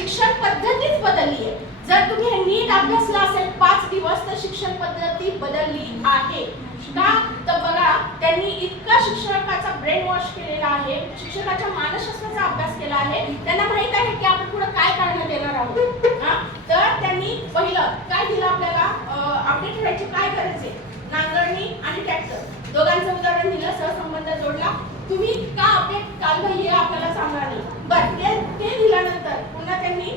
शिक्षण पद्धतीच बदलली आहे. जर तुम्ही हे नीट अभ्यासला असेल पाच दिवस तर शिक्षण पद्धती बदलली आहे. का? तर बघा त्यांनी इतका शिक्षकाचा ब्रेन वॉश केलेला आहे शिक्षकाच्या मानसशास्त्राचा अभ्यास केला आहे. त्यांना माहीत आहे की आपण पुढे काय करण्यात येणार आहोत. हा? तर त्यांनी पहिलं काय दिलं आपल्याला? अपडेट व्हायची काय करायचे नांगरणी आणि ट्रॅक्टर दोघांचं उदाहरण दिलं सहसंबंध जोडला. तुम्ही का अपडेट काल हे आपल्याला सांगणार नाही बरं ते ते दिल्यानंतर पुन्हा त्यांनी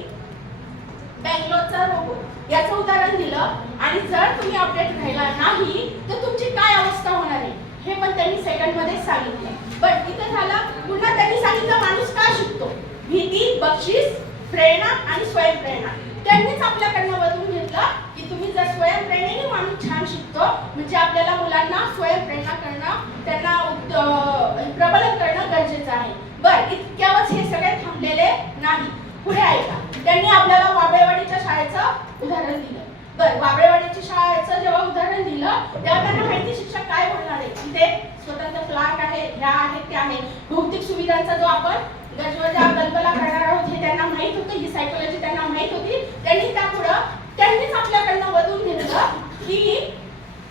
याचं उदाहरण दिलं. आणि जर तुम्ही अपडेट राहिला नाही तर तुमची काय अवस्था होणार आहे? हे पण त्यांनी सेकंडमध्ये सांगितलं. पण इथं झालं. पुन्हा त्यांनी सांगितलं माणूस काय शिकतो? भीती बक्षीस प्रेरणा आणि स्वयंप्रेरणा. त्यांनीच आपल्याकडनं बदलून घेतलं की तुम्ही जर स्वयंप्रेरणेने माणूस छान शिकतो म्हणजे आपल्याला मुलांना स्वयंप्रेरणा करणं त्यांना उद- अं, प्रबलन करणं गरजेचं आहे बर इतक्यावरच हे सगळे थांबलेले नाही पुढे ऐका त्यांनी आपल्याला वाबळेवाडीच्या शाळेचं उदाहरण दिलं. बरं वाबळेवाडीच्या शाळेचं जेव्हा उदाहरण दिलं तेव्हा त्यांना माहिती शिक्षक काय बोलणार आहे. तिथे स्वतंत्र फ्लॅट आहे ह्या आहेत त्या आहेत. भौतिक सुविधांचा जो आपण गजवजा कल्पना करणार आहोत हे त्यांना माहीत होतं ही सायकोलॉजी त्यांना माहीत होती. त्यांनी त्यापुढं त्यांनीच आपल्याकडनं बदलून घेतलं की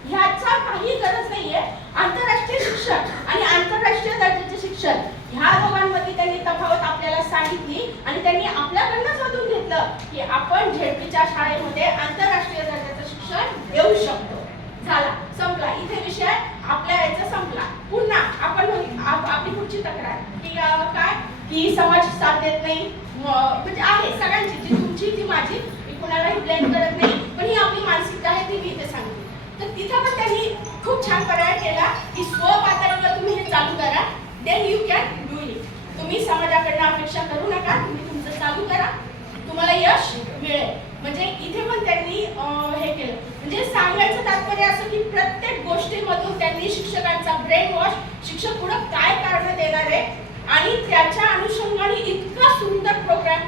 ह्याचा काही गरज नाहीये. आंतरराष्ट्रीय शिक्षण आणि आंतरराष्ट्रीय दर्जाचे शिक्षण ह्या दोघांमध्ये त्यांनी तफावत आपल्याला सांगितली आणि त्यांनी आपल्याकडनंच मधून घेतलं की आपण झेडपीच्या शाळेमध्ये आंतरराष्ट्रीय दर्जाचं शिक्षण देऊ शकतो. झाला. संपला. इथे विषय आपल्या याचा संपला. पुन्हा आपण आपली पुढची तक्रार. की काय? की समाज साथ देत नाही. म्हणजे आहे सगळ्यांची. जी तुमची ती माझी. मी कुणालाही ब्लेम करत नाही. पण ही आपली मानसिकता आहे ती मी इथे सांगते. तर तिथं पण त्यांनी खूप छान पर्याय केला की स्वपातळीवर तुम्ही हे चालू करा. Then you can do it तुम्ही समाजाकडनं अपेक्षा करू नका तुम्ही तुमचं चालू करा तुम्हाला यश मिळेल. म्हणजे इथे पण त्यांनी हे केलं. म्हणजे सांगायचं तात्पर्य असं की प्रत्येक गोष्टीमधून त्यांनी शिक्षकांचा ब्रेन वॉश शिक्षक पुढं काय कारण देणार आहे आणि त्याच्या अनुषंगाने इतका सुंदर प्रोग्राम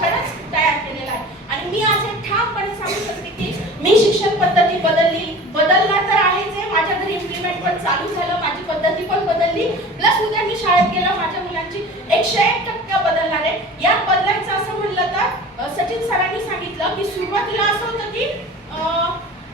खरंच तयार केलेला आहे. आणि मी आज हे ठामपणे सांगू शकते की मी शिक्षण पद्धती बदलली. बदलला तर आहेच आहे माझ्या घरी इम्प्लिमेंट पण चालू झालं. माझी पद्धती पण बदलली. प्लस उद्या मी शाळेत गेलं. माझ्या मुलांची एकशे एक टक्के बदलणार आहे. या बदलायचं असं म्हणलं तर अ, सचिन सरांनी सांगितलं की सुरुवातीला असं होतं की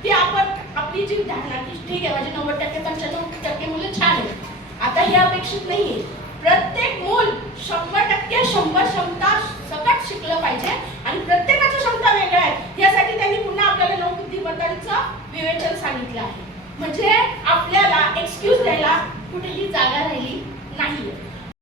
ते आपण आपली जी धारणा की ठीक आहे माझे नव्वद टक्के पंच्याण्णव टक्के मुलं छान आहेत. आता हे अपेक्षित नाहीये. प्रत्येक मूल शंभर टक्के शंभर क्षमता सकट शिकलं पाहिजे आणि प्रत्येकाच्या क्षमता वेगळ्या आहेत. यासाठी त्यांनी पुन्हा आपल्याला नऊ बुद्धिमत्तांचं विवेचन सांगितलं आहे. म्हणजे आपल्याला एक्सक्यूज द्यायला कुठेही जागा राहिली